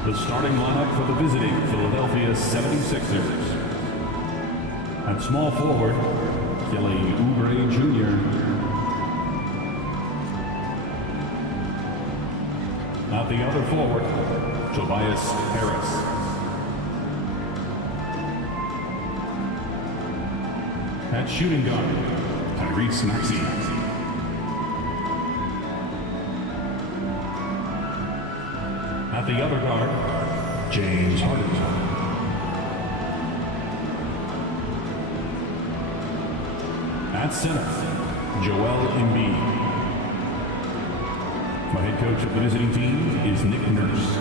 The starting lineup for the visiting Philadelphia 76ers. At small forward, Kelly Oubre Jr. At the other forward, Tobias Harris. At shooting guard, Tyrese Maxey. At the other guard, James Harden. At center, Joel Embiid. The head coach of the visiting team is Nick Nurse.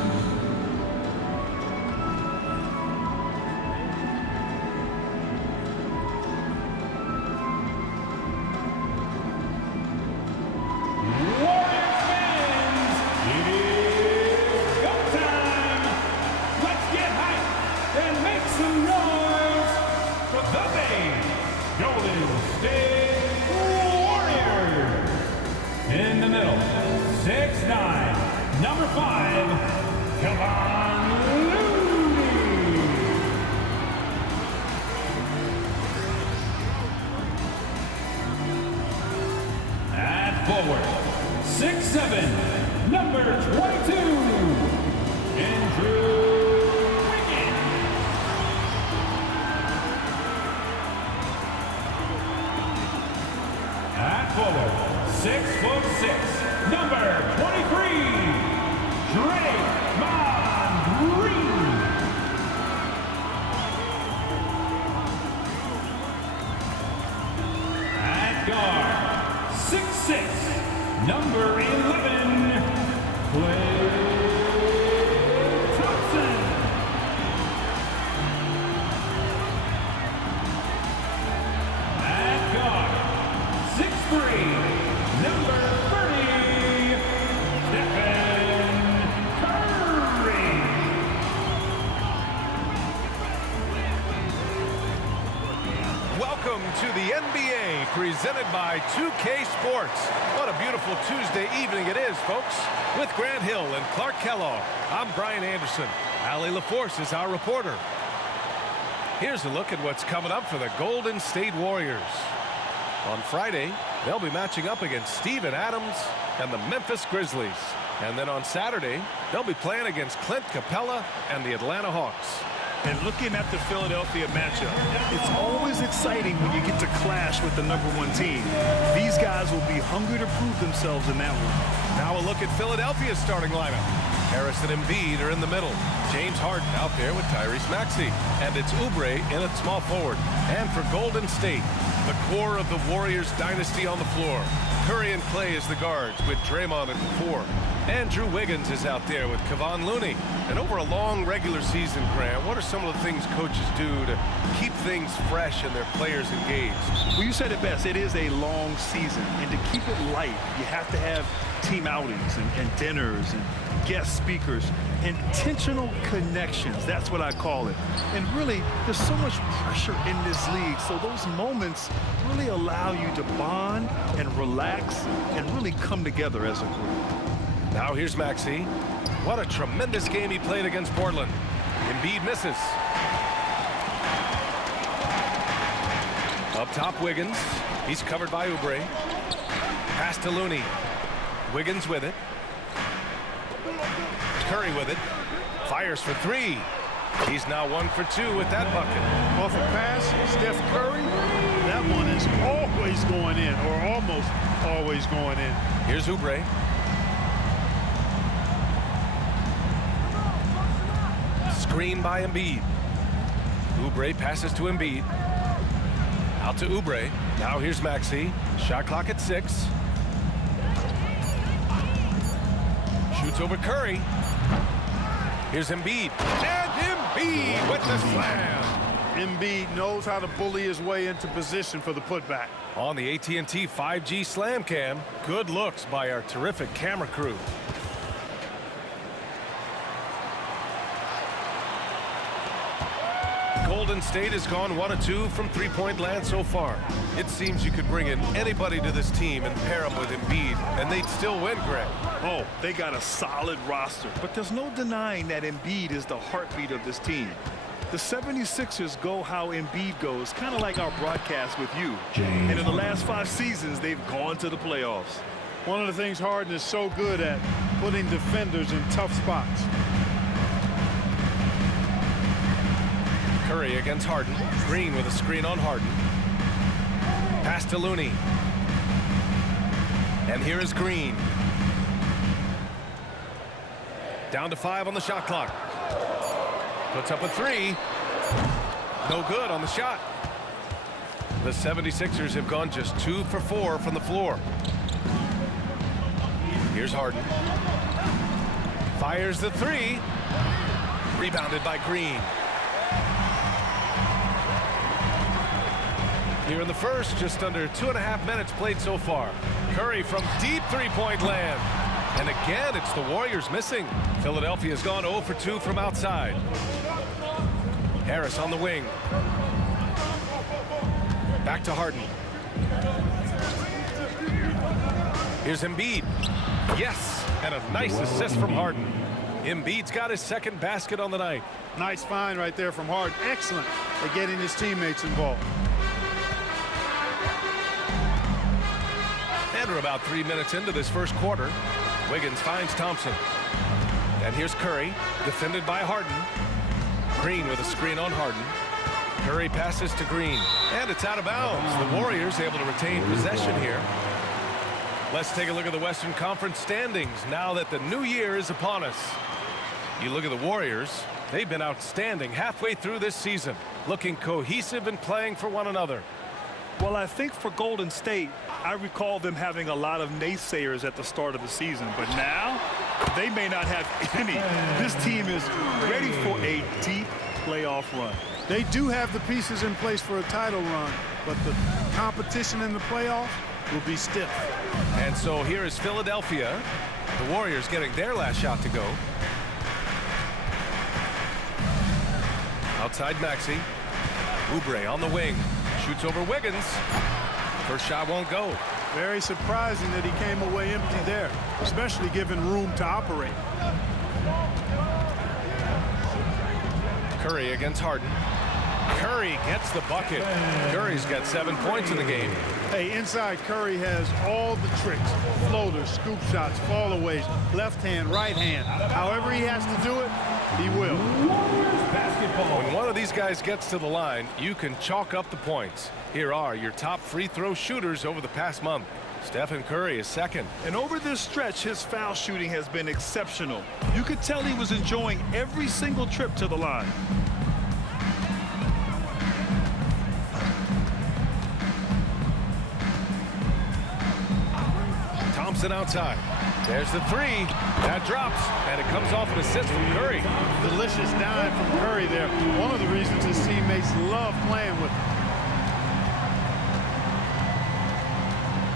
Forward, 6'7", number 22, Andrew Wiggins. At forward, 6'6", number 23, Draymond Green. At guard, 6'6", number 11, Klay Thompson. At guard, 6'3", number 30, Stephen Curry. Welcome to the NBA, presented by 2K Sports. What a beautiful Tuesday evening it is, folks. With Grant Hill and Clark Kellogg, I'm Brian Anderson. Allie LaForce is our reporter. Here's a look at what's coming up for the Golden State Warriors. On Friday, they'll be matching up against Steven Adams and the Memphis Grizzlies. And then on Saturday, they'll be playing against Clint Capella and the Atlanta Hawks. And looking at the Philadelphia matchup, it's always exciting when you get to clash with the #1 team. These guys will be hungry to prove themselves in that one. Now a look at Philadelphia's starting lineup. Harris and Embiid are in the middle. James Harden out there with Tyrese Maxey. And it's Oubre in at small forward. And for Golden State, the core of the Warriors dynasty on the floor. Curry and Klay as the guards with Draymond at the 4. Andrew Wiggins is out there with Kevon Looney. And over a long regular season, Grant, what are some of the things coaches do to keep things fresh and their players engaged? Well, you said it best. It is a long season. And to keep it light, you have to have team outings and dinners and guest speakers. Intentional connections, that's what I call it. And really, there's so much pressure in this league. So those moments really allow you to bond and relax and really come together as a group. Now here's Maxey. What a tremendous game he played against Portland. Embiid misses. Up top, Wiggins. He's covered by Oubre. Pass to Looney. Wiggins with it. Curry with it. Fires for 3. He's now 1 for 2 with that bucket. Off a pass, Steph Curry. That one is always going in, or almost always going in. Here's Oubre. Screen by Embiid. Oubre passes to Embiid. Out to Oubre. Now here's Maxey. Shot clock at 6. Shoots over Curry. Here's Embiid. And Embiid with the slam. Embiid knows how to bully his way into position for the putback. On the AT&T 5G Slam Cam, good looks by our terrific camera crew. Golden State has gone 1 of 2 from three-point land so far. It seems you could bring in anybody to this team and pair them with Embiid, and they'd still win, Greg. Oh, they got a solid roster, but there's no denying that Embiid is the heartbeat of this team. The 76ers go how Embiid goes, kind of like our broadcast with you. And in the last 5 seasons, they've gone to the playoffs. One of the things Harden is so good at, putting defenders in tough spots. Curry against Harden. Green with a screen on Harden. Pass to Looney. And here is Green. Down to 5 on the shot clock. Puts up a 3. No good on the shot. The 76ers have gone just 2 for 4 from the floor. Here's Harden. Fires the 3. Rebounded by Green. Here in the first, just under 2.5 minutes played so far. Curry from deep three-point land. And again, it's the Warriors missing. Philadelphia's gone 0 for 2 from outside. Harris on the wing. Back to Harden. Here's Embiid. Yes, and a nice assist from Harden. Embiid's got his second basket on the night. Nice find right there from Harden. Excellent at getting his teammates involved. And we're about 3 minutes into this first quarter. Wiggins finds Thompson. And here's Curry, defended by Harden. Green with a screen on Harden. Curry passes to Green, and it's out of bounds. The Warriors able to retain possession here. Let's take a look at the Western Conference standings now that the new year is upon us. You look at the Warriors, they've been outstanding halfway through this season, looking cohesive and playing for one another. Well, I think for Golden State, I recall them having a lot of naysayers at the start of the season, but now they may not have any. This team is ready for a deep playoff run. They do have the pieces in place for a title run, but the competition in the playoffs will be stiff. And so here is Philadelphia. The Warriors getting their last shot to go. Outside Maxey. Oubre on the wing. Shoots over Wiggins. First shot won't go. Very surprising that he came away empty there, especially given room to operate. Curry against Harden. Curry gets the bucket. Curry's got 7 points in the game. Hey, inside Curry has all the tricks. Floaters, scoop shots, fallaways, left hand, right hand. However he has to do it, he will. When one of these guys gets to the line, you can chalk up the points. Here are your top free throw shooters over the past month. Stephen Curry is second. And over this stretch, his foul shooting has been exceptional. You could tell he was enjoying every single trip to the line. Thompson outside. There's the 3. That drops, and it comes off an assist from Curry. Delicious dime from Curry there. One of the reasons his teammates love playing with him.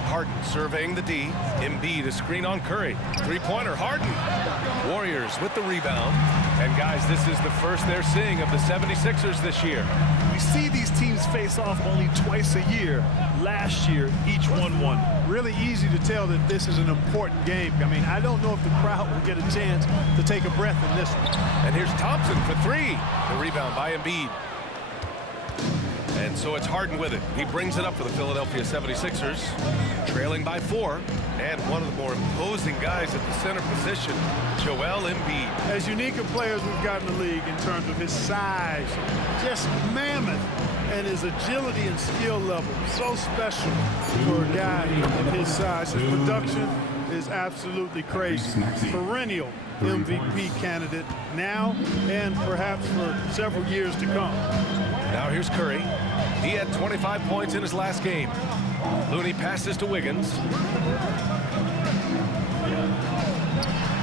Harden surveying the D. Embiid a screen on Curry. Three-pointer, Harden. Warriors with the rebound. And guys, this is the first they're seeing of the 76ers this year. We see these teams face off only twice a year. Last year, each won. Really easy to tell that this is an important game. I mean, I don't know if the crowd will get a chance to take a breath in this one. And here's Thompson for 3. The rebound by Embiid. And so it's Harden with it. He brings it up for the Philadelphia 76ers, trailing by 4. And one of the more imposing guys at the center position, Joel Embiid. As unique a player as we've got in the league in terms of his size, just mammoth, and his agility and skill level, so special for a guy of his size. His production is absolutely crazy. Perennial MVP candidate now and perhaps for several years to come. Now here's Curry. He had 25 points in his last game. Looney passes to Wiggins.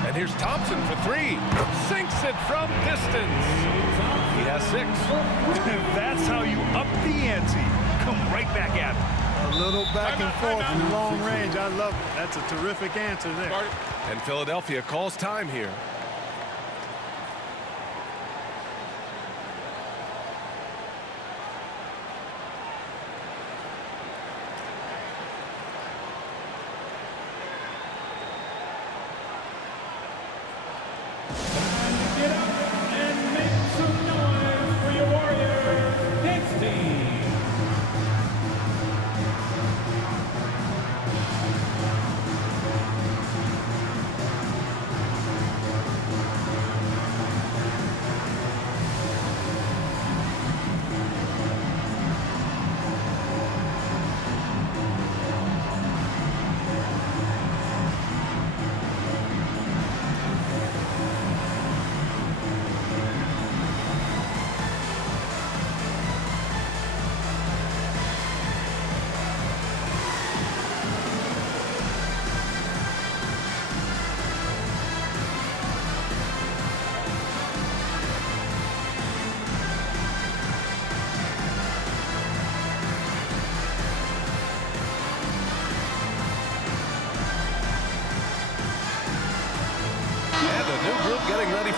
And here's Thompson for 3. Sinks it from distance. He has 6. That's how you up the ante. Come right back at him. A little back and forth from long range. I love it. That's a terrific answer there. And Philadelphia calls time here.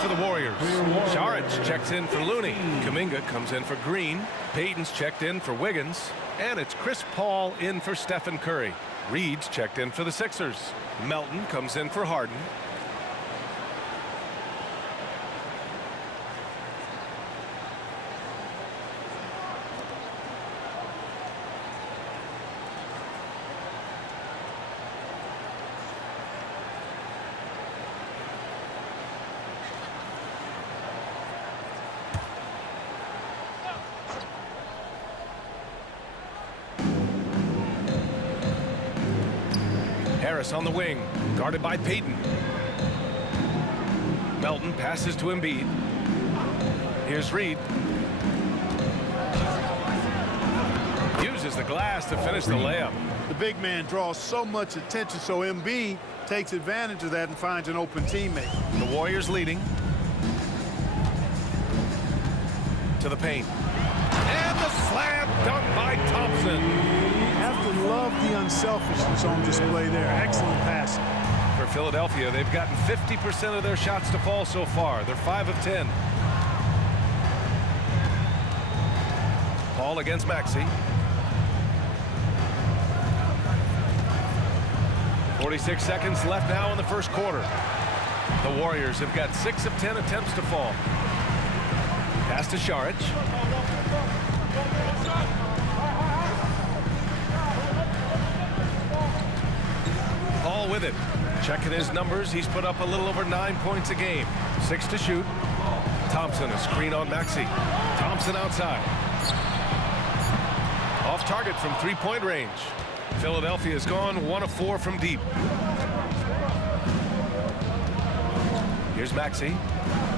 for the Warriors. Saric checks in for Looney. Kuminga comes in for Green. Payton's checked in for Wiggins. And it's Chris Paul in for Stephen Curry. Reed's checked in for the Sixers. Melton comes in for Harden. Harris on the wing, guarded by Payton. Melton passes to Embiid. Here's Reed. Uses the glass to finish the layup. The big man draws so much attention, so Embiid takes advantage of that and finds an open teammate. The Warriors leading. To the paint. And the slam dunk by Thompson. Have to love the unselfishness on display there. Excellent passing. For Philadelphia, they've gotten 50% of their shots to fall so far. They're 5 of 10. Paul against Maxey. 46 seconds left now in the first quarter. The Warriors have got 6 of 10 attempts to fall. Pass to Saric. Paul with it. Checking his numbers. He's put up a little over 9 points a game. 6 to shoot. Thompson, a screen on Maxey. Thompson outside. Off target from three-point range. Philadelphia's gone 1 of 4 from deep. Here's Maxey.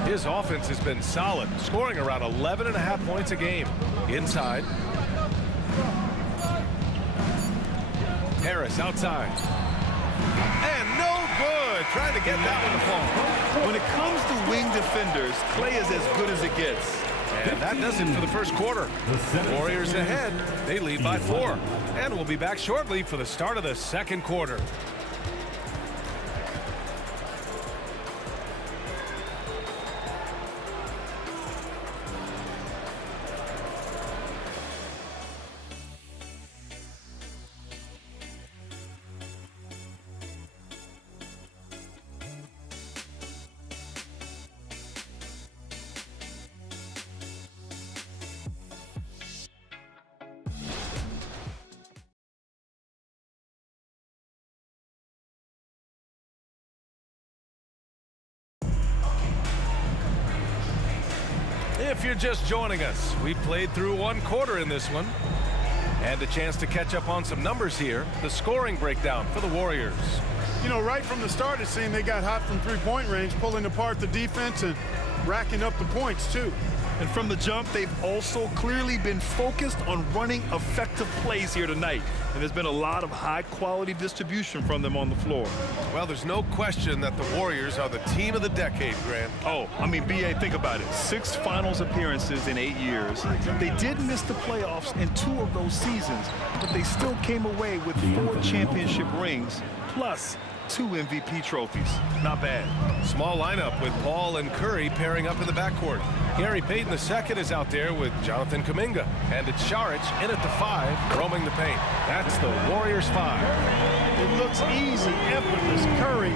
His offense has been solid, scoring around 11.5 points a game. Inside. Harris outside. And no good. Trying to get that one to fall. When it comes to wing defenders, Clay is as good as it gets. And that does it for the first quarter. Warriors ahead. They lead by 4. And we'll be back shortly for the start of the second quarter. If you're just joining us, we played through 1 quarter in this one. And a chance to catch up on some numbers here. The scoring breakdown for the Warriors. You know, right from the start, it seemed they got hot from three-point range, pulling apart the defense and racking up the points, too. And from the jump, they've also clearly been focused on running effective plays here tonight. And there's been a lot of high-quality distribution from them on the floor. Well, there's no question that the Warriors are the team of the decade, Grant. Oh, I mean, B.A., think about it. 6 finals appearances in 8 years. They did miss the playoffs in 2 of those seasons, but they still came away with 4 championship rings, plus 2 MVP trophies. Not bad. Small lineup with Paul and Curry pairing up in the backcourt. Gary Payton II is out there with Jonathan Kuminga. And it's Saric in at the 5, roaming the paint. That's the Warriors 5. It looks easy, effortless. Curry,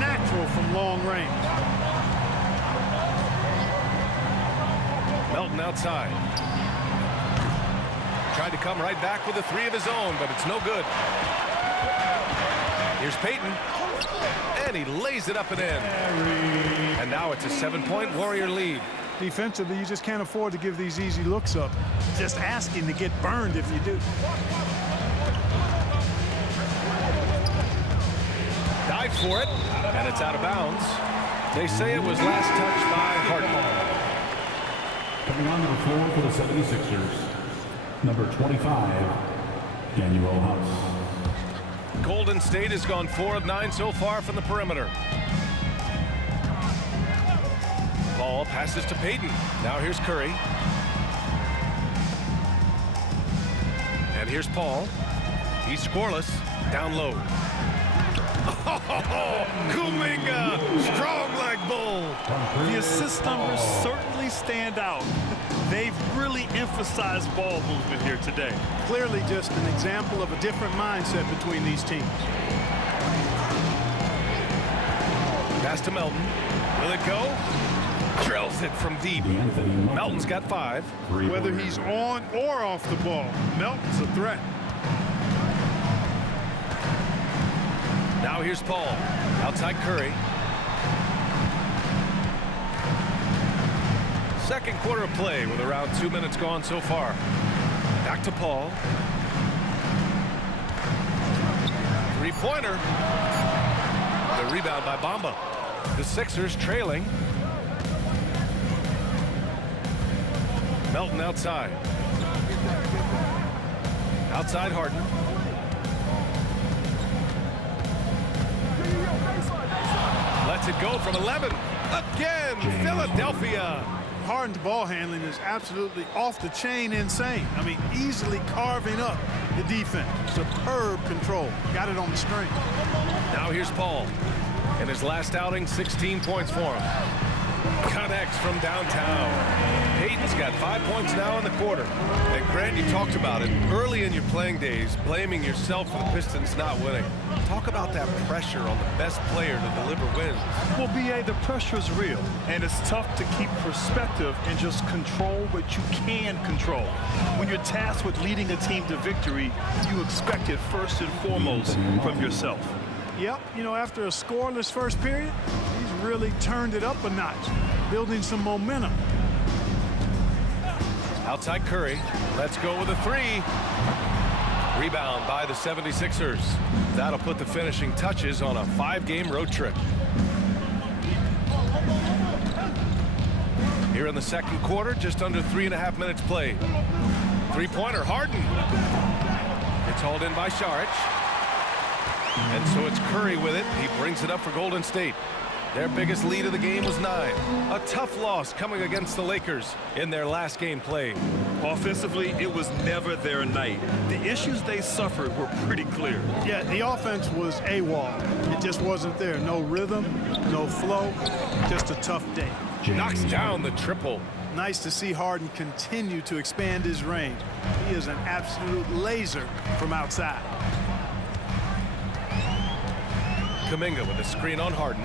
natural from long range. Melton outside. Tried to come right back with a 3 of his own, but it's no good. Here's Payton. And he lays it up and in. And now it's a 7-point Warrior lead. Defensively, you just can't afford to give these easy looks up. Just asking to get burned if you do. Dive for it, and it's out of bounds. They say it was last touched by Harden. Coming onto the floor for the 76ers, number 25, Daniel House. Golden State has gone 4 of 9 so far from the perimeter. Paul passes to Payton. Now here's Curry. And here's Paul. He's scoreless. Down low. Oh, Kuminga! Strong leg bully. Hill. The assist numbers certainly stand out. They've really emphasized ball movement here today. Clearly just an example of a different mindset between these teams. Pass to Melton. Will it go? Drills it from deep. Melton's got 5. Whether he's on or off the ball, Melton's a threat. Now here's Paul. Outside Curry. Second quarter of play with around 2 minutes gone so far. Back to Paul. Three-pointer. The rebound by Bamba. The Sixers trailing. Melton outside. Outside Harden. Lets it go from 11. Again, Philadelphia. Harden's ball handling is absolutely off the chain insane. I mean, easily carving up the defense. Superb control. Got it on the string. Now here's Paul. In his last outing, 16 points for him. Connects from downtown. Payton's got 5 points now in the quarter. And Grant, you talked about it early in your playing days, blaming yourself for the Pistons not winning. Talk about that pressure on the best player to deliver wins. Well, B.A., the pressure is real, and it's tough to keep perspective and just control what you can control. When you're tasked with leading a team to victory, you expect it first and foremost from yourself. Yep, you know, after a scoreless first period, he's really turned it up a notch, building some momentum. Outside Curry. Let's go with a 3. Rebound by the 76ers. That'll put the finishing touches on a 5-game road trip. Here in the second quarter, just under 3.5 minutes played. Three-pointer, Harden. It's hauled in by Saric. And so it's Curry with it. He brings it up for Golden State. Their biggest lead of the game was 9. A tough loss coming against the Lakers in their last game played. Offensively, it was never their night. The issues they suffered were pretty clear. Yeah, the offense was AWOL. It just wasn't there. No rhythm, no flow, just a tough day. Knocks down the triple. Nice to see Harden continue to expand his range. He is an absolute laser from outside. Kuminga with a screen on Harden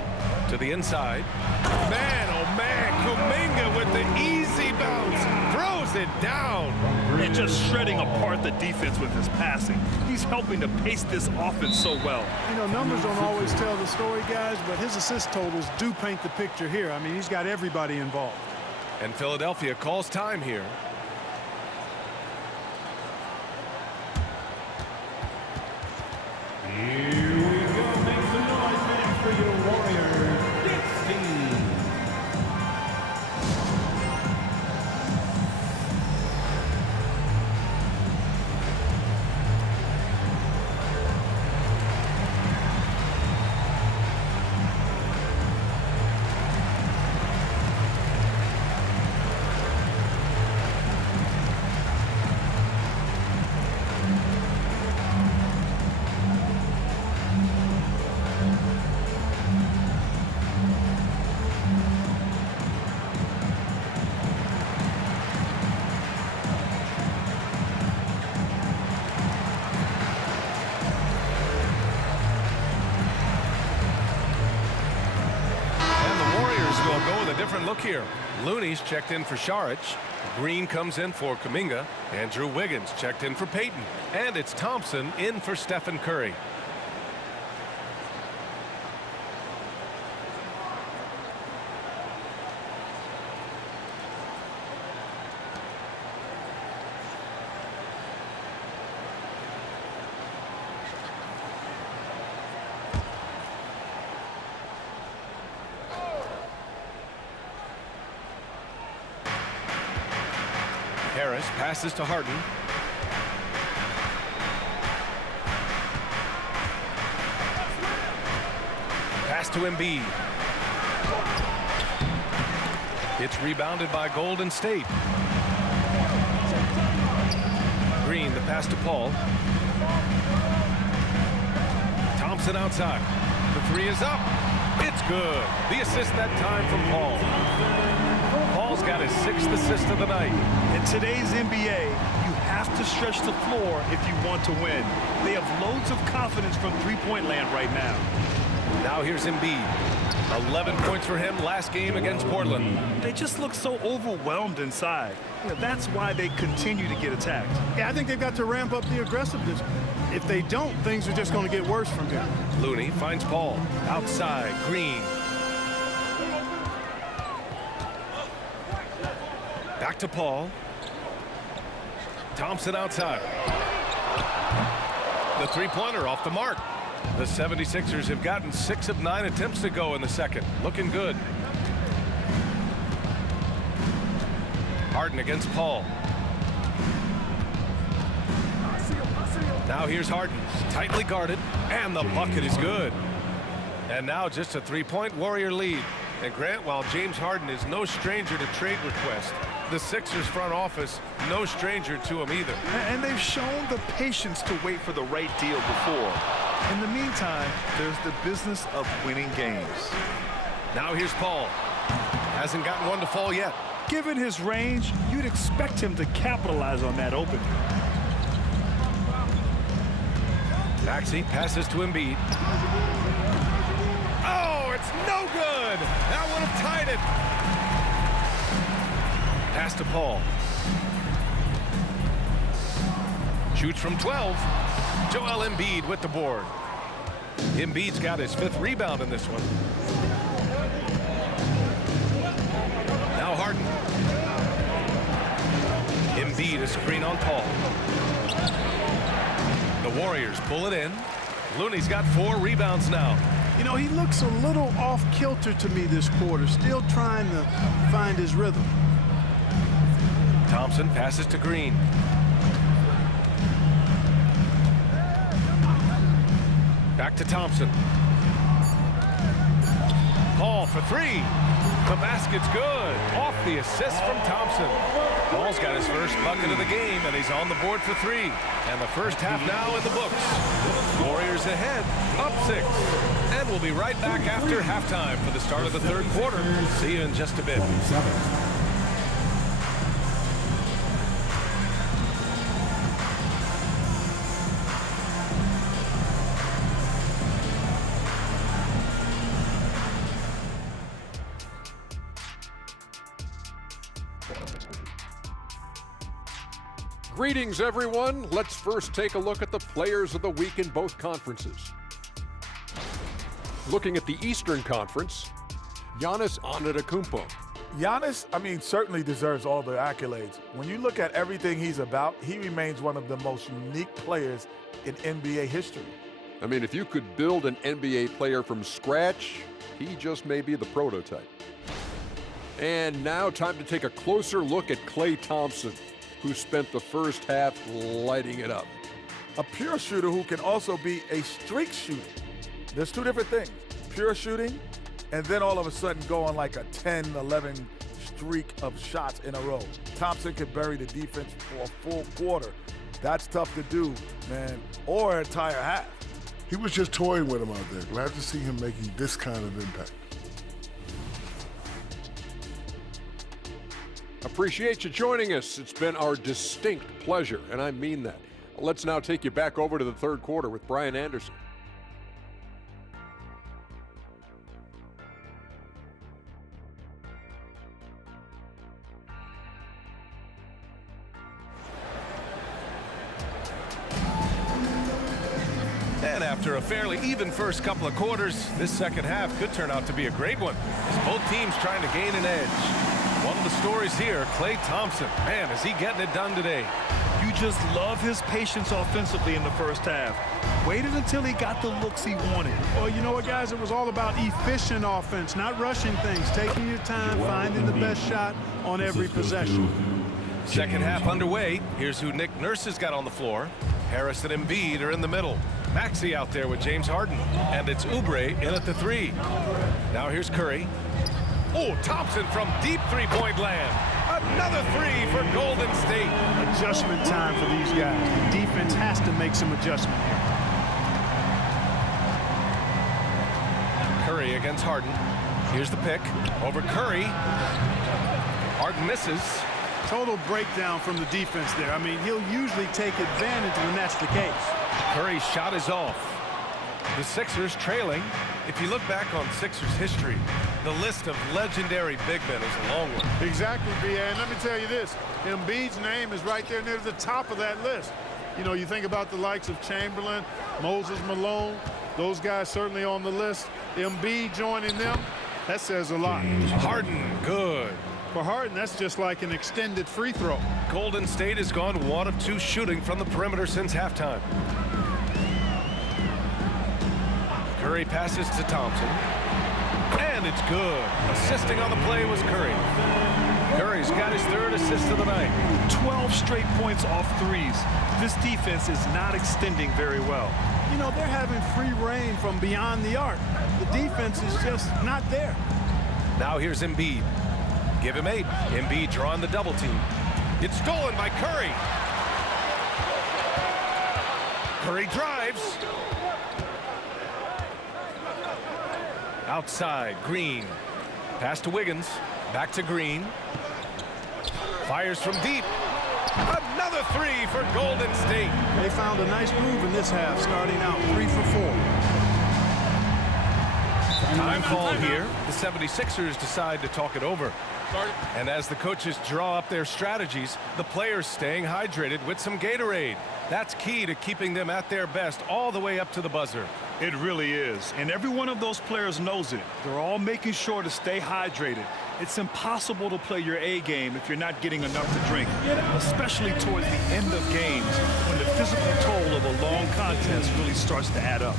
to the inside. Man, oh man, Kuminga with the easy bounce. Throws it down. And just shredding apart the defense with his passing. He's helping to pace this offense so well. You know, numbers don't always tell the story, guys, but his assist totals do paint the picture here. I mean, he's got everybody involved. And Philadelphia calls time here. Here we go. Make some noise, fans, for your Warriors. 16. Look here. Looney's checked in for Saric. Green comes in for Kuminga. Andrew Wiggins checked in for Payton. And it's Thompson in for Stephen Curry. Harris passes to Harden. Pass to Embiid. It's rebounded by Golden State. Green, the pass to Paul. Thompson outside. The three is up. It's It's good. The assist that time from Paul. Paul's got his 6th assist of the night. In today's NBA, you have to stretch the floor if you want to win. They have loads of confidence from three-point land right now. Now here's Embiid. 11 points for him last game against Portland. They just look so overwhelmed inside. That's why they continue to get attacked. Yeah, I think they've got to ramp up the aggressiveness. If they don't, things are just going to get worse from here. Looney finds Paul. Outside, Green. Back to Paul. Thompson outside. The three-pointer off the mark. The 76ers have gotten 6 of 9 attempts to go in the second. Looking good. Harden against Paul. Now here's Harden. Tightly guarded. And the bucket is good. And now just a three-point Warrior lead. And Grant, while James Harden is no stranger to trade requests, the Sixers front office, no stranger to him either. And they've shown the patience to wait for the right deal before. In the meantime, there's the business of winning games. Now here's Paul. Hasn't gotten one to fall yet. Given his range, you'd expect him to capitalize on that opening. Maxey passes to Embiid. Oh, it's no good. That would have tied it. Pass to Paul. Shoots from 12. Joel Embiid with the board. Embiid's got his 5th rebound in this one. Now Harden. Embiid a screen on Paul. The Warriors pull it in. Looney's got 4 rebounds now. You know, he looks a little off-kilter to me this quarter, still trying to find his rhythm. Thompson passes to Green. Back to Thompson. Paul for 3. The basket's good. Off the assist from Thompson. Paul's got his first bucket of the game, and he's on the board for 3. And the first half now in the books. Warriors ahead, up 6. And we'll be right back after halftime for the start of the third quarter. See you in just a bit. Greetings, everyone. Let's first take a look at the players of the week in both conferences. Looking at the Eastern Conference, Giannis Antetokounmpo. Giannis, certainly deserves all the accolades. When you look at everything he's about, he remains one of the most unique players in NBA history. If you could build an NBA player from scratch, he just may be the prototype. And now time to take a closer look at Klay Thompson, who spent the first half lighting it up. A pure shooter who can also be a streak shooter. There's 2 different things. Pure shooting, and then all of a sudden go on like a 10, 11 streak of shots in a row. Thompson could bury the defense for a full quarter. That's tough to do, man, or an entire half. He was just toying with him out there. Glad to see him making this kind of impact. Appreciate you joining us. It's been our distinct pleasure, and I mean that. Let's now take you back over to the third quarter with Brian Anderson. And after a fairly even first couple of quarters, this second half could turn out to be a great one, as both teams trying to gain an edge. One of the stories here, Klay Thompson. Man, is he getting it done today. You just love his patience offensively in the first half. Waited until he got the looks he wanted. Well, you know what, guys? It was all about efficient offense, not rushing things, taking your time, finding the best shot on every possession. Second half underway. Here's who Nick Nurse has got on the floor. Harris and Embiid are in the middle. Maxey out there with James Harden. And it's Oubre in at the 3. Now here's Curry. Oh, Thompson from deep three-point land. Another 3 for Golden State. Adjustment time for these guys. The defense has to make some adjustment here. Curry Curry against Harden. Here's the pick. Over Curry. Harden misses. Total breakdown from the defense there. I mean, he'll usually take advantage when that's the case. Curry's shot is off. The Sixers trailing. If you look back on Sixers history, the list of legendary big men is a long one. Exactly, B.A. And let me tell you this. Embiid's name is right there near the top of that list. You know, you think about the likes of Chamberlain, Moses Malone, those guys certainly on the list. Embiid joining them, that says a lot. Harden, good. For Harden, that's just like an extended free throw. Golden State has gone 1 of 2 shooting from the perimeter since halftime. Curry passes to Thompson. And it's good. Assisting on the play was Curry. Curry's got his 3rd assist of the night. 12 straight points off threes. This defense is not extending very well. You know, they're having free reign from beyond the arc. The defense is just not there. Now here's Embiid. Give him 8. Embiid drawing the double team. It's stolen by Curry. Curry drives. Outside, Green. Pass to Wiggins. Back to Green. Fires from deep. Another 3 for Golden State. They found a nice groove in this half, starting out 3 for 4. Time call here. The 76ers decide to talk it over. And as the coaches draw up their strategies, the players staying hydrated with some Gatorade. That's key to keeping them at their best all the way up to the buzzer. It really is. And every one of those players knows it. They're all making sure to stay hydrated. It's impossible to play your A game if you're not getting enough to drink, especially towards the end of games when the physical toll of a long contest really starts to add up.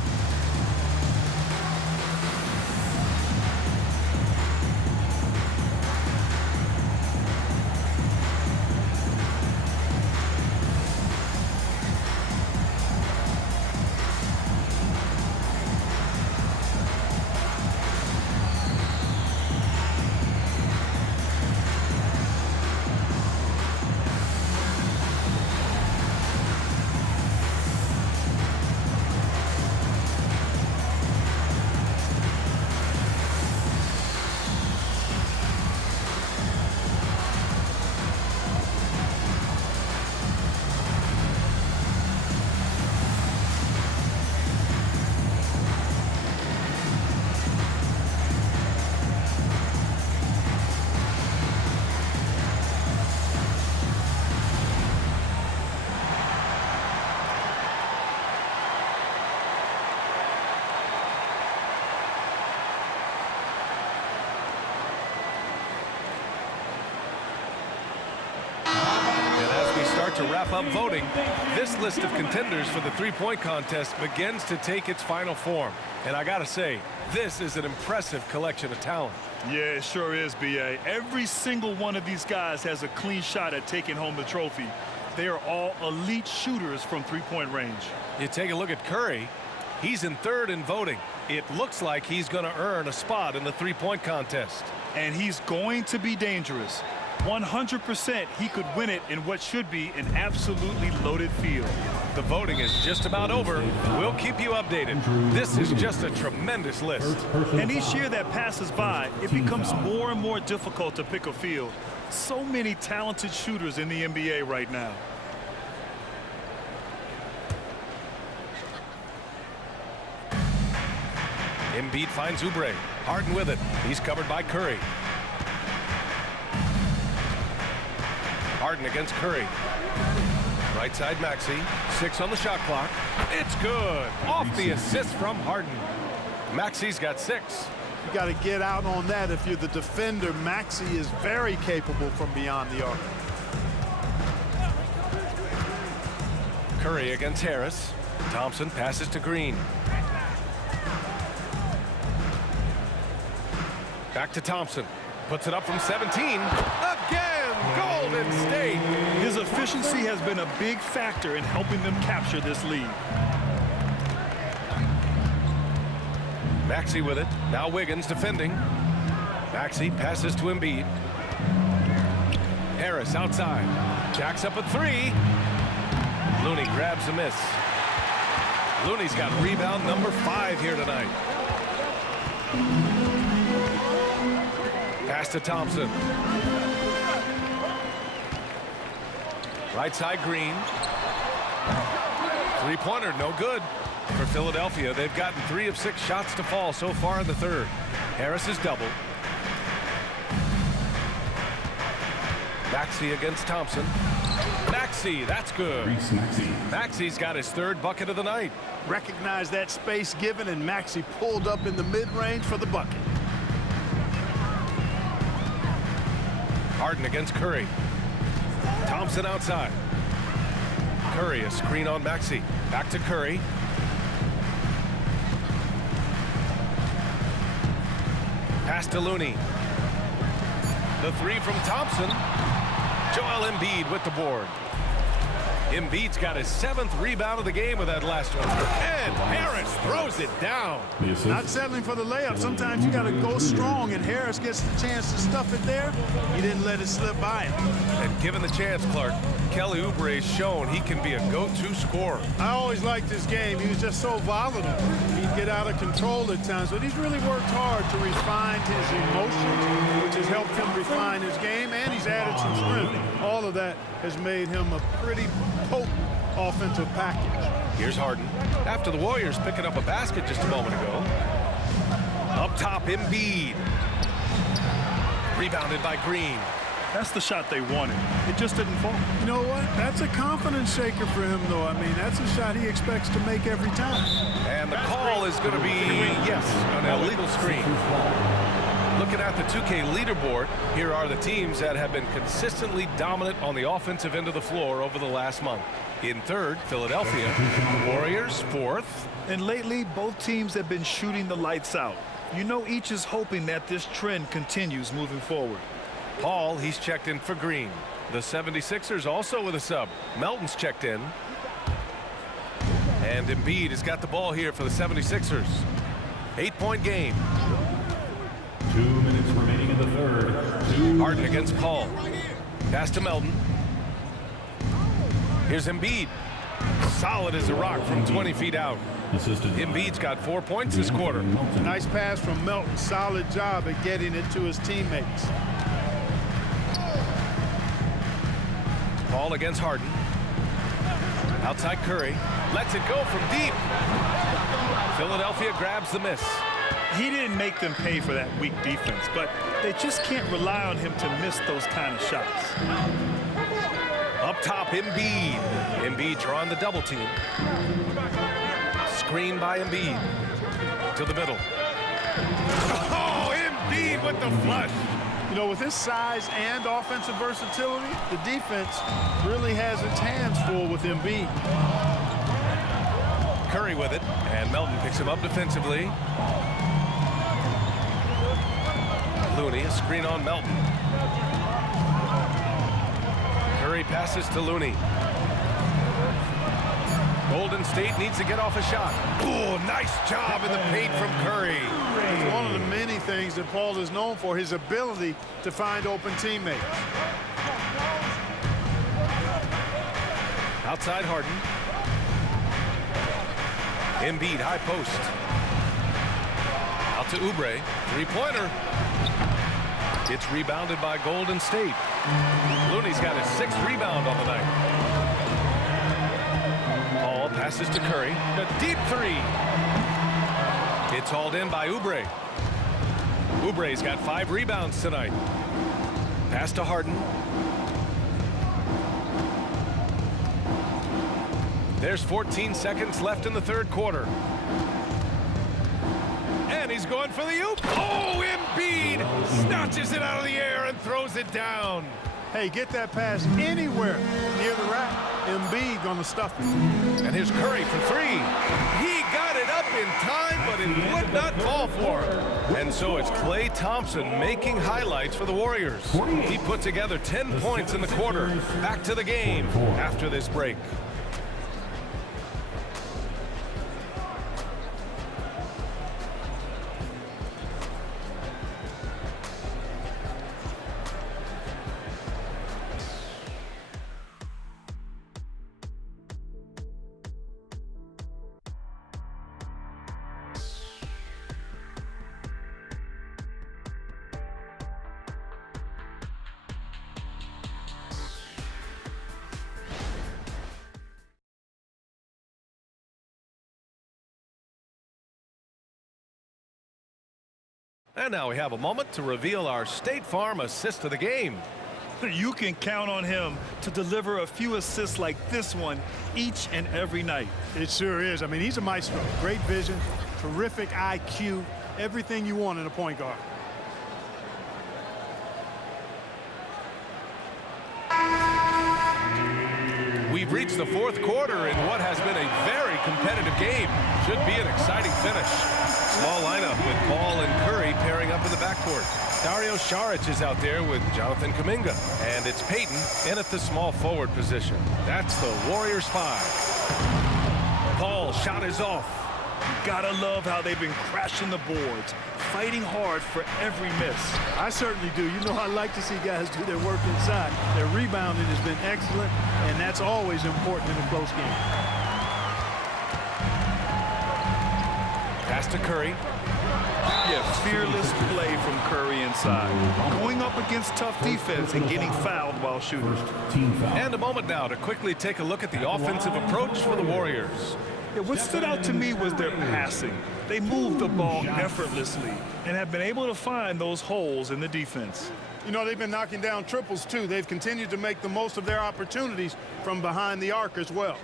To wrap up voting, this list of contenders for the three-point contest begins to take its final form. And I gotta say, this is an impressive collection of talent. Yeah, it sure is, B.A. Every single one of these guys has a clean shot at taking home the trophy. They are all elite shooters from three-point range. You take a look at Curry. He's in 3rd in voting. It looks like he's going to earn a spot in the three-point contest. And he's going to be dangerous. 100% he could win it in what should be an absolutely loaded field. The voting is just about over. We'll keep you updated. This is just a tremendous list. And each year that passes by, it becomes more and more difficult to pick a field. So many talented shooters in the NBA right now. Embiid finds Oubre. Harden with it. He's covered by Curry. Harden against Curry. Right side Maxey. 6 on the shot clock. It's good. Off the assist from Harden. Maxey's got 6. You got to get out on that if you're the defender. Maxey is very capable from beyond the arc. Curry against Harris. Thompson passes to Green. Back to Thompson. Puts it up from 17. Again! Golden State! His efficiency has been a big factor in helping them capture this lead. Maxey with it. Now Wiggins defending. Maxey passes to Embiid. Harris outside. Jacks up a 3. Looney grabs a miss. Looney's got rebound number 5 here tonight. Pass to Thompson. Right side, Green. Three-pointer, no good for Philadelphia. They've gotten 3 of 6 shots to fall so far in the third. Harris is doubled. Maxey against Thompson. Maxey, that's good. Reese Maxey. Maxey's got his 3rd bucket of the night. Recognized that space given, and Maxey pulled up in the mid-range for the bucket. Harden against Curry. Thompson outside. Curry, a screen on Maxey. Back to Curry. Pass to Looney. The 3 from Thompson. Joel Embiid with the board. Embiid's got his 7th rebound of the game with that last one. And Harris throws it down. The assist. Not settling for the layup. Sometimes you got to go strong, and Harris gets the chance to stuff it there. He didn't let it slip by him. And given the chance, Clark, Kelly Oubre's shown he can be a go-to scorer. I always liked his game. He was just so volatile. He'd get out of control at times, but he's really worked hard to refine his emotions, which has helped him refine his game, and he's added some strength. All of that has made him a pretty potent offensive package. Here's Harden. After the Warriors picking up a basket just a moment ago. Up top, Embiid. Rebounded by Green. That's the shot they wanted. It just didn't fall. You know what? That's a confidence shaker for him, though. I mean, that's a shot he expects to make every time. And the call is going to be, yes, an illegal screen. Looking at the 2K leaderboard, here are the teams that have been consistently dominant on the offensive end of the floor over the last month. In third, Philadelphia. The Warriors, 4th. And lately, both teams have been shooting the lights out. You know, each is hoping that this trend continues moving forward. Paul, he's checked in for Green. The 76ers also with a sub. Melton's checked in. And Embiid has got the ball here for the 76ers. 8-point game. 2 minutes remaining in the third. Harden against Paul. Pass to Melton. Here's Embiid. Solid as a rock from 20 feet out. Assisted. Embiid's got 4 points this quarter. Nice pass from Melton. Solid job at getting it to his teammates. Paul against Harden. Outside Curry. Lets it go from deep. Philadelphia grabs the miss. He didn't make them pay for that weak defense, but they just can't rely on him to miss those kind of shots. Up top, Embiid. Embiid drawing the double team. Screen by Embiid. To the middle. Oh, Embiid with the flush. You know, with his size and offensive versatility, the defense really has its hands full with Embiid. Curry with it, and Melton picks him up defensively. Looney, a screen on Melton. Curry passes to Looney. Golden State needs to get off a shot. Oh, nice job in the paint from Curry. It's one of the many things that Paul is known for, his ability to find open teammates. Outside Harden. Embiid, high post. Out to Oubre. Three-pointer. It's rebounded by Golden State. Looney's got his 6th rebound on the night. Paul passes to Curry. A deep 3. It's hauled in by Oubre. Oubre's got 5 rebounds tonight. Pass to Harden. There's 14 seconds left in the third quarter. And he's going for the oop. Oh, Embiid snatches it out of the air and throws it down. Hey, get that pass anywhere near the rack. Embiid gonna stuff it. And here's Curry for 3. He got it up in time, but it would not fall for him. And so it's Klay Thompson making highlights for the Warriors. He put together 10 points in the quarter. Back to the game after this break. And now we have a moment to reveal our State Farm assist of the game. You can count on him to deliver a few assists like this one each and every night. It sure is. I mean, he's a maestro. Great vision, terrific IQ, everything you want in a point guard. We've reached the fourth quarter in what has been a very competitive game. Should be an exciting finish. Small lineup with Paul and Curry pairing up in the backcourt. Dario Saric is out there with Jonathan Kuminga. And it's Payton in at the small forward position. That's the Warriors 5. Paul shot is off. Gotta love how they've been crashing the boards, fighting hard for every miss. I certainly do. You know, I like to see guys do their work inside. Their rebounding has been excellent, and that's always important in a close game. Pass to Curry. Yeah, fearless play from Curry inside. Going up against tough defense and getting fouled while shooting. Team foul. And a moment now to quickly take a look at the offensive approach for the Warriors. Yeah, what stood out to me was their passing. They moved the ball effortlessly and have been able to find those holes in the defense. You know, they've been knocking down triples, too. They've continued to make the most of their opportunities from behind the arc as well.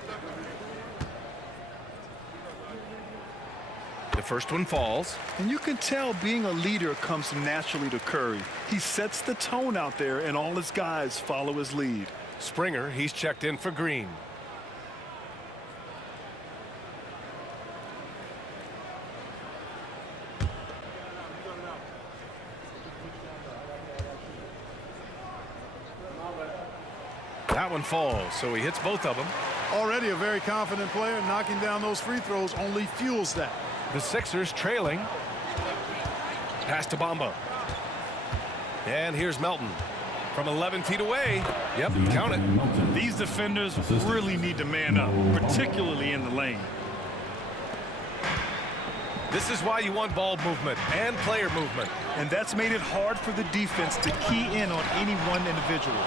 The first one falls. And you can tell being a leader comes naturally to Curry. He sets the tone out there, and all his guys follow his lead. Springer, he's checked in for Green. That one falls, so he hits both of them. Already a very confident player. Knocking down those free throws only fuels that. The Sixers trailing. Pass to Bamba. And here's Melton from 11 feet away. Yep, count it. These defenders really need to man up, particularly in the lane. This is why you want ball movement and player movement. And that's made it hard for the defense to key in on any one individual.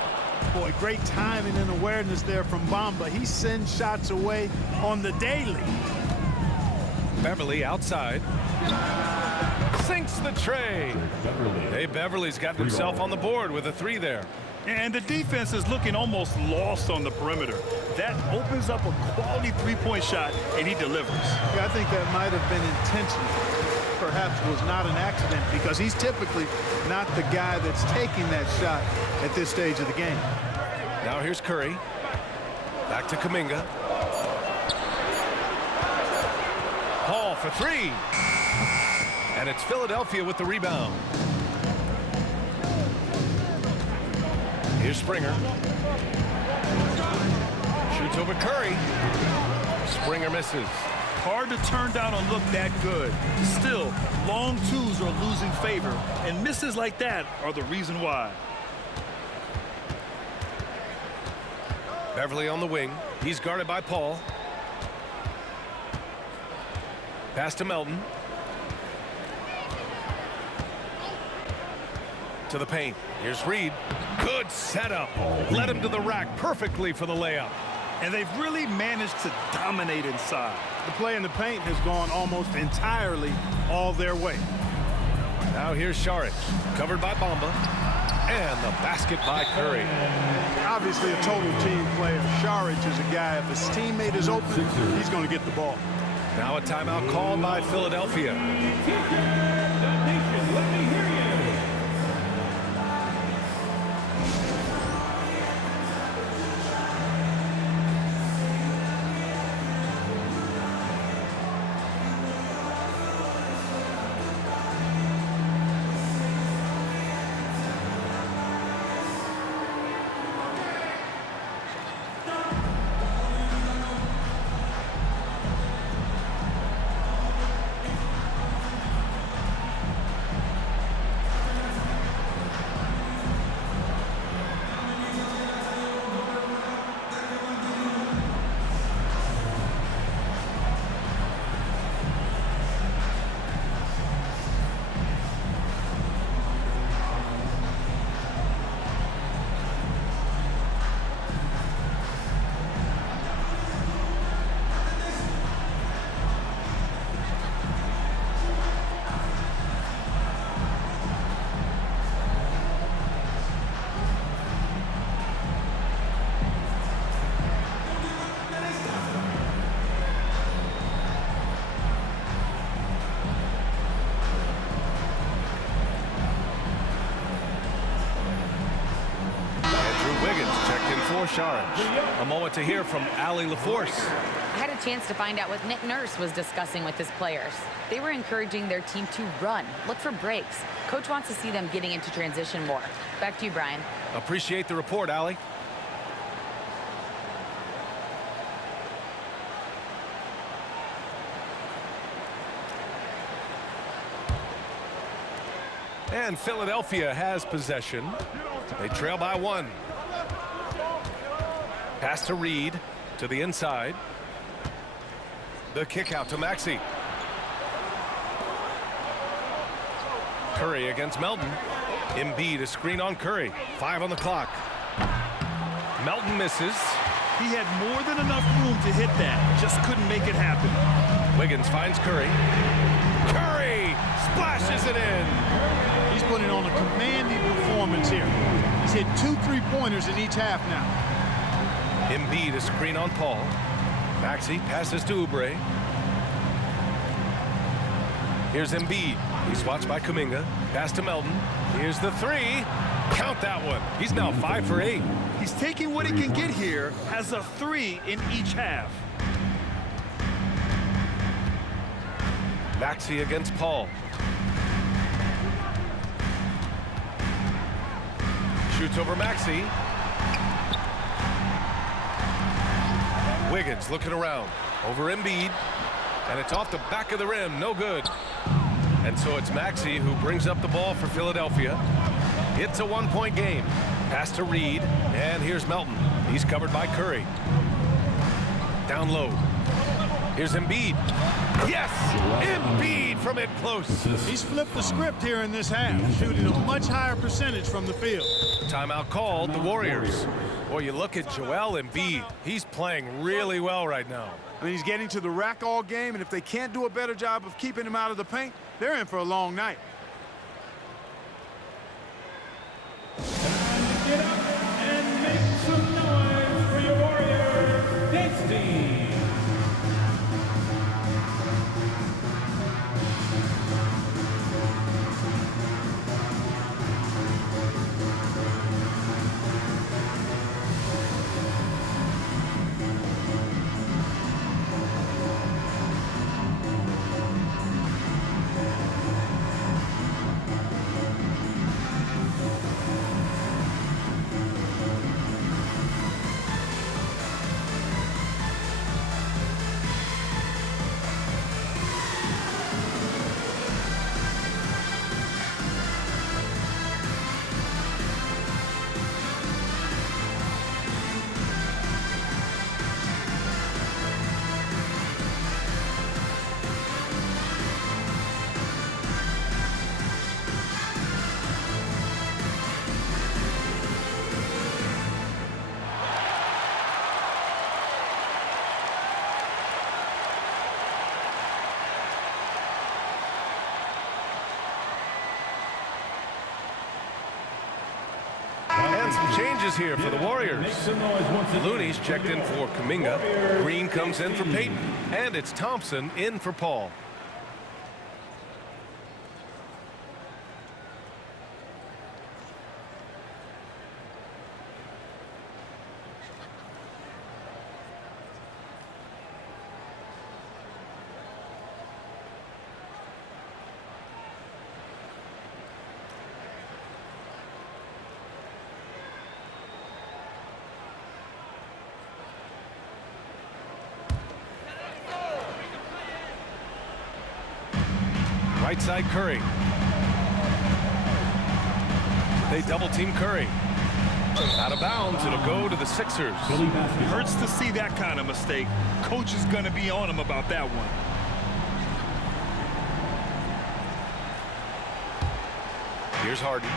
Boy, great timing and awareness there from Bamba. He sends shots away on the daily. Beverly outside. Sinks the tray. Hey, Beverly's got himself on the board with a 3 there. And the defense is looking almost lost on the perimeter. That opens up a quality three-point shot, and he delivers. Yeah, I think that might have been intentional. Perhaps was not an accident because he's typically not the guy that's taking that shot at this stage of the game. Now here's Curry. Back to Kuminga. Paul for 3. And it's Philadelphia with the rebound. Here's Springer. Shoots over Curry. Springer misses. Hard to turn down a look that good. Still, long twos are losing favor, and misses like that are the reason why. Beverly on the wing. He's guarded by Paul. Pass to Melton. To the paint. Here's Reed. Good setup. Led him to the rack perfectly for the layup. And they've really managed to dominate inside. The play in the paint has gone almost entirely all their way. Now here's Saric, covered by Bamba, and the basket by Curry. Obviously a total team player. Saric is a guy, if his teammate is open, he's going to get the ball. Now a timeout called by Philadelphia. Wiggins checked in for Saric. A moment to hear from Allie LaForce. I had a chance to find out what Nick Nurse was discussing with his players. They were encouraging their team to run, look for breaks. Coach wants to see them getting into transition more. Back to you, Brian. Appreciate the report, Allie. And Philadelphia has possession. They trail by 1. Pass to Reed to the inside. The kick out to Maxey. Curry against Melton. Embiid a screen on Curry. 5 on the clock. Melton misses. He had more than enough room to hit that. Just couldn't make it happen. Wiggins finds Curry. Curry splashes it in. He's putting on a commanding performance here. He's hit 2 3-pointers in each half now. Embiid a screen on Paul. Maxey passes to Oubre. Here's Embiid. He's watched by Kuminga. Pass to Melton. Here's the 3. Count that one. He's now 5 for 8. He's taking what he can get here, has a 3 in each half. Maxey against Paul. Shoots over Maxey. Wiggins looking around. Over Embiid. And it's off the back of the rim. No good. And so it's Maxey who brings up the ball for Philadelphia. It's a 1-point game. Pass to Reed. And here's Melton. He's covered by Curry. Down low. Here's Embiid. Yes! Embiid from it close. He's flipped the script here in this half, shooting a much higher percentage from the field. Timeout called, the Warriors. Boy, you look at Joel Embiid. He's playing really well right now. I mean, he's getting to the rack all game, and if they can't do a better job of keeping him out of the paint, they're in for a long night. Get up and make some noise for your Warriors dance team. And some changes here for the Warriors. Looney's checked in for Kuminga. Green comes in for Payton. And it's Thompson in for Paul. Right side Curry. They double team Curry. Out of bounds, it'll go to the Sixers. Hurts to see that kind of mistake. Coach is going to be on him about that one. Here's Harden.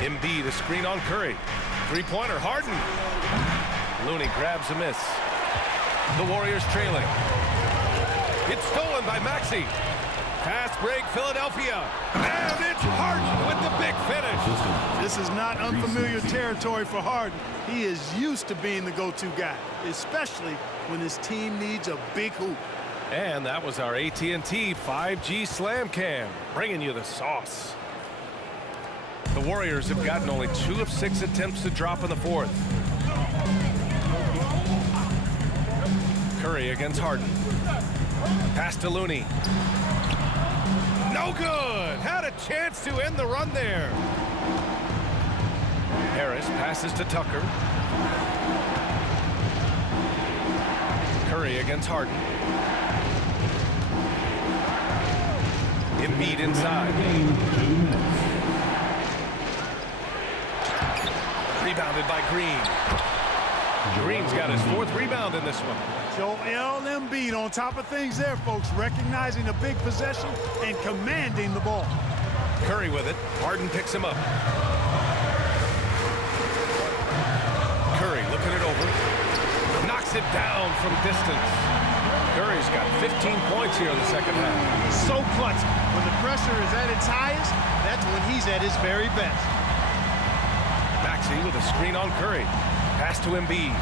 Embiid, a screen on Curry. Three-pointer, Harden. Looney grabs a miss. The Warriors trailing. It's stolen by Maxey. Fast break, Philadelphia. And it's Harden with the big finish. This is not unfamiliar territory for Harden. He is used to being the go-to guy, especially when his team needs a big hoop. And that was our AT&T 5G Slam Cam, bringing you the sauce. The Warriors have gotten only 2 of 6 attempts to drop in the fourth. Curry against Harden. Pass to Looney. No good. Had a chance to end the run there. Harris passes to Tucker. Curry against Harden. Embiid inside. Rebounded by Green. Green's got his 4th rebound in this one. Joel Embiid on top of things there, folks, recognizing a big possession and commanding the ball. Curry with it. Harden picks him up. Curry looking it over. Knocks it down from distance. Curry's got 15 points here in the second half. So clutch. When the pressure is at its highest, that's when he's at his very best. Maxey with a screen on Curry. Pass to Embiid.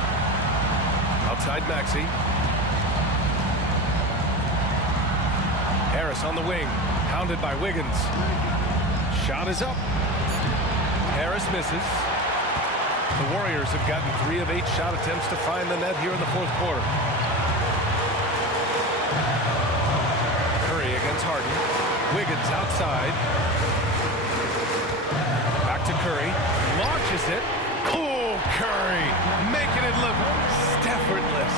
Outside Maxey. Harris on the wing. Pounded by Wiggins. Shot is up. Harris misses. The Warriors have gotten 3 of 8 shot attempts to find the net here in the fourth quarter. Curry against Harden. Wiggins outside. Back to Curry. Launches it. Oh, Curry making it look effortless.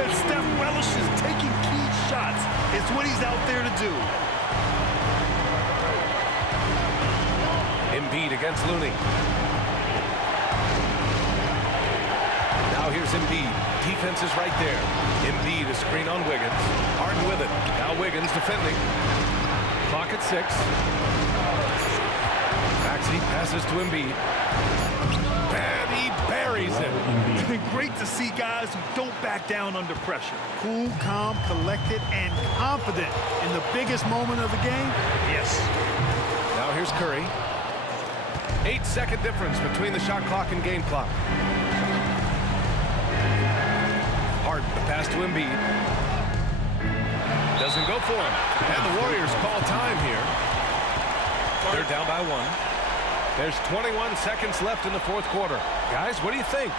And Steph relishes taking key shots. It's what he's out there to do. Embiid against Looney. Now here's Embiid. Defense is right there. Embiid is screen on Wiggins. Harden with it. Now Wiggins defending. Clock at 6. Maxey passes to Embiid. And he buries it. Great to see guys who don't back down under pressure. Cool, calm, collected, and confident in the biggest moment of the game. Yes. Now here's Curry. 8-second difference between the shot clock and game clock. Harden, the pass to Embiid. Doesn't go for him. And the Warriors call time here. They're down by 1. There's 21 seconds left in the fourth quarter. Guys, what do you think?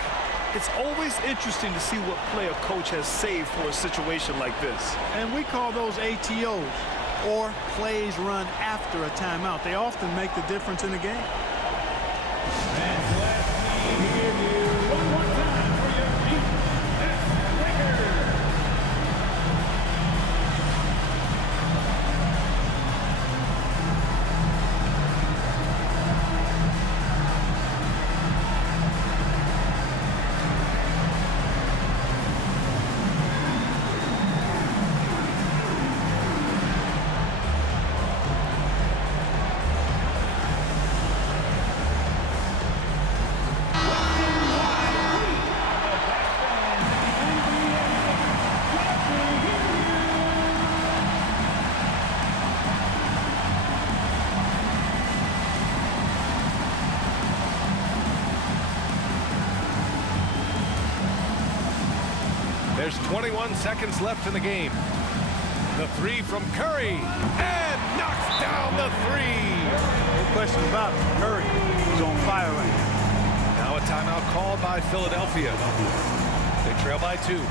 It's always interesting to see what play a coach has saved for a situation like this. And we call those ATOs, or plays run after a timeout. They often make the difference in the game. And let me give you one more time for your feet. That's Lakers. There's 21 seconds left in the game. The 3 from Curry, and knocks down the 3. No question about it. Curry is on fire right now. Now a timeout called by Philadelphia. They trail by 2.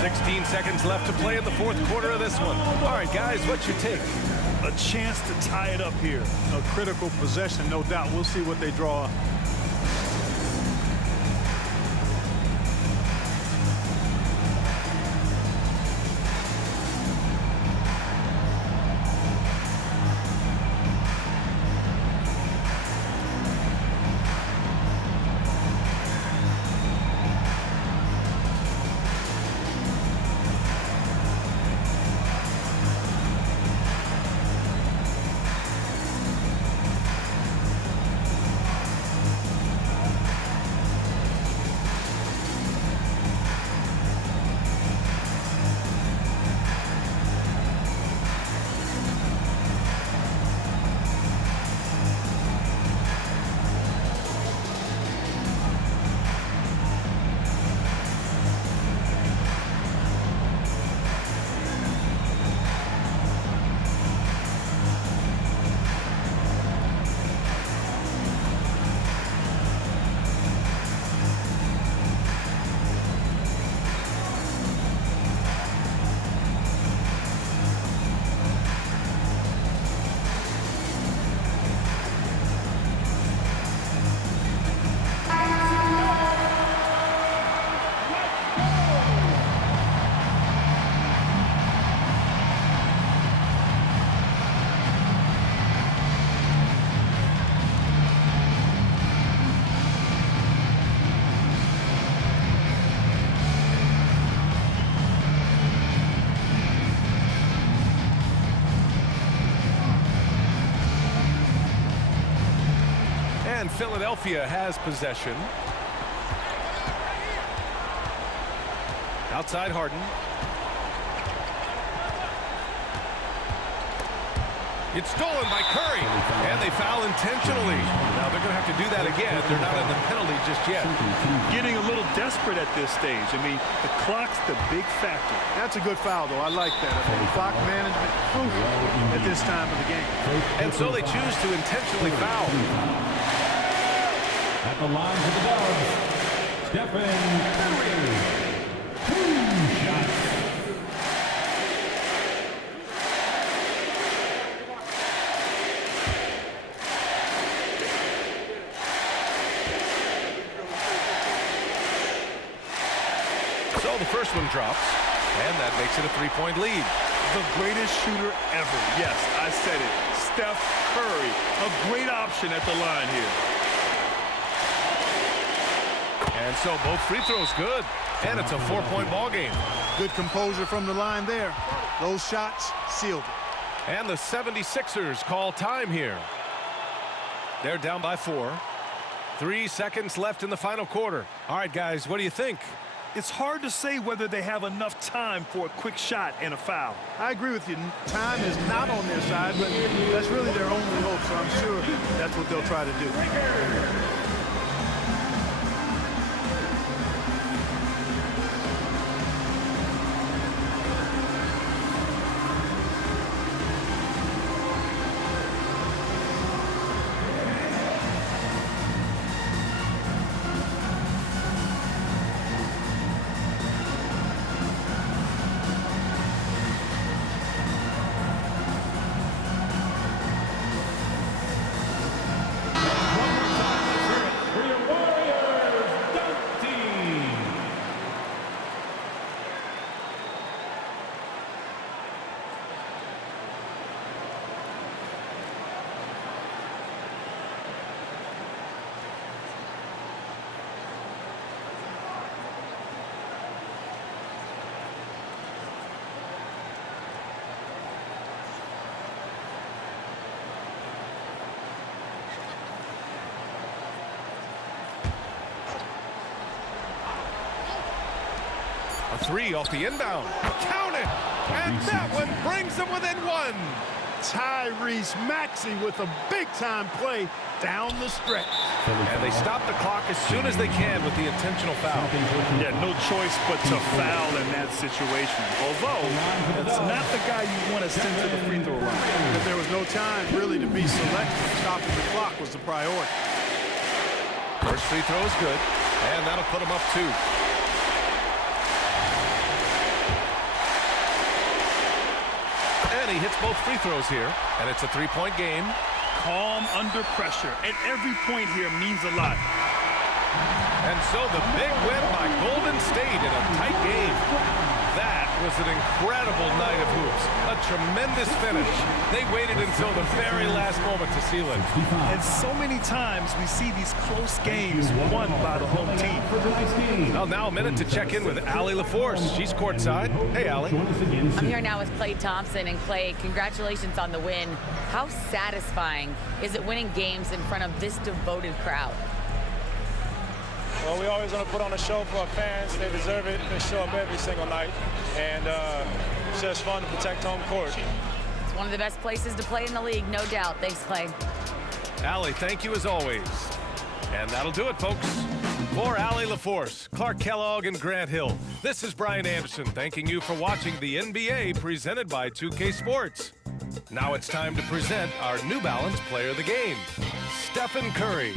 16 seconds left to play in the fourth quarter of this one. All right, guys, what's your take? A chance to tie it up here. A critical possession, no doubt. We'll see what they draw up. And Philadelphia has possession. Outside Harden. It's stolen by Curry, and they foul intentionally. Now they're going to have to do that again. They're not in the penalty just yet. Getting a little desperate at this stage. I mean, the clock's the big factor. That's a good foul, though. I like that. I think clock management crucial at this time of the game. And so they choose to intentionally foul. At the line for the Dubs, Stephen Curry. 2 shots. So the first one drops, and that makes it a 3-point lead. The greatest shooter ever. Yes, I said it. Steph Curry. A great option at the line here. And so both free throws good, and it's a 4-point ball game. Good composure from the line there. Those shots sealed it. And the 76ers call time here. They're down by 4. 3 seconds left in the final quarter. All right, guys, what do you think? It's hard to say whether they have enough time for a quick shot and a foul. I agree with you. Time is not on their side, but that's really their only hope, so I'm sure that's what they'll try to do. A 3 off the inbound. Count it! And that one brings them within 1. Tyrese Maxey with a big-time play down the stretch. And they stop the clock as soon as they can with the intentional foul. Yeah, no choice but to foul in that situation. Although, that's not the guy you want to send to the free throw line. But there was no time really to be selective. Stopping the clock was the priority. First free throw is good, and that'll put them up 2. And he hits both free throws here, and it's a 3-point game. Calm under pressure, and every point here means a lot. And so the big win by Golden State in a tight game. That was an incredible night of hoops. A tremendous finish. They waited until the very last moment to seal it. And so many times we see these close games won by the home team. Well, now a minute to check in with Allie LaForce. She's courtside. Hey, Allie. I'm here now with Klay Thompson. And Klay, congratulations on the win. How satisfying is it winning games in front of this devoted crowd? Well, we always want to put on a show for our fans. They deserve it. They show up every single night. And it's just fun to protect home court. It's one of the best places to play in the league, no doubt. Thanks, Klay. Allie, thank you as always. And that'll do it, folks. For Allie LaForce, Clark Kellogg, and Grant Hill, this is Brian Anderson thanking you for watching the NBA presented by 2K Sports. Now it's time to present our New Balance Player of the Game, Stephen Curry.